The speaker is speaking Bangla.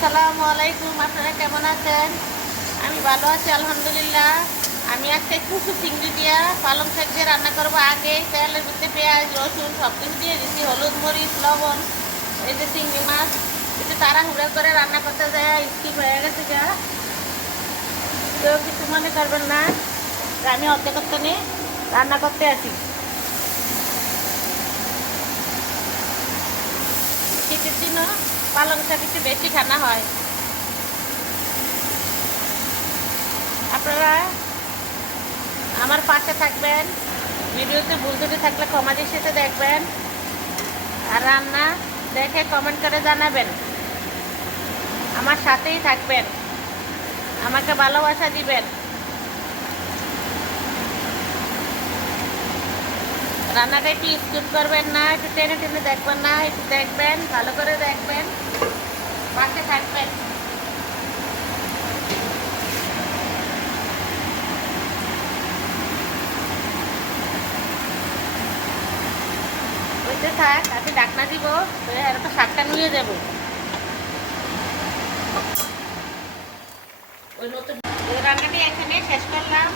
আসসালামু আলাইকুম, আপনারা কেমন আছেন? আমি ভালো আছি, আলহামদুলিল্লাহ। আমি আজকে কুসু চিংড়ি দিয়া পালং শাক দিয়ে রান্না করব। আগে তেলের মধ্যে পেঁয়াজ, রসুন সব কিছু দিয়ে দিচ্ছি হলুদ, মরিচ, লবণ। এই যে চিংড়ি মাছ একটু তাড়াহুড়ো করে রান্না করতে যায়, স্কিপ হয়ে গেছে যা কেউ কিছু মনে করবেন না, আমি অর্ধেক নিয়ে রান্না করতে আসি। শীতের দিনও পালং শাক একটু বেশি খানা হয়। আপনারা আমার পাশে থাকবেন, ভিডিওতে ভুল ত্রুটি থাকলে কমাদির সাথে দেখবেন, আর রান্না দেখে কমেন্ট করে জানাবেন। আমার সাথেই থাকবেন। আমাকে ভালোবাসা দিবেন। রান্নাটা একটু স্কিপ করবেন না, একটু টেনে টেনে দেখবেন না, একটু দেখবেন, ভালো করে দেখবেন, পাশে থাকবেন। ওইতে থাক আমি ডাকনা দিব এরকম শাকটা নিয়ে দেবো। ওই নতুন রান্নাটি এখানে শেষ করলাম।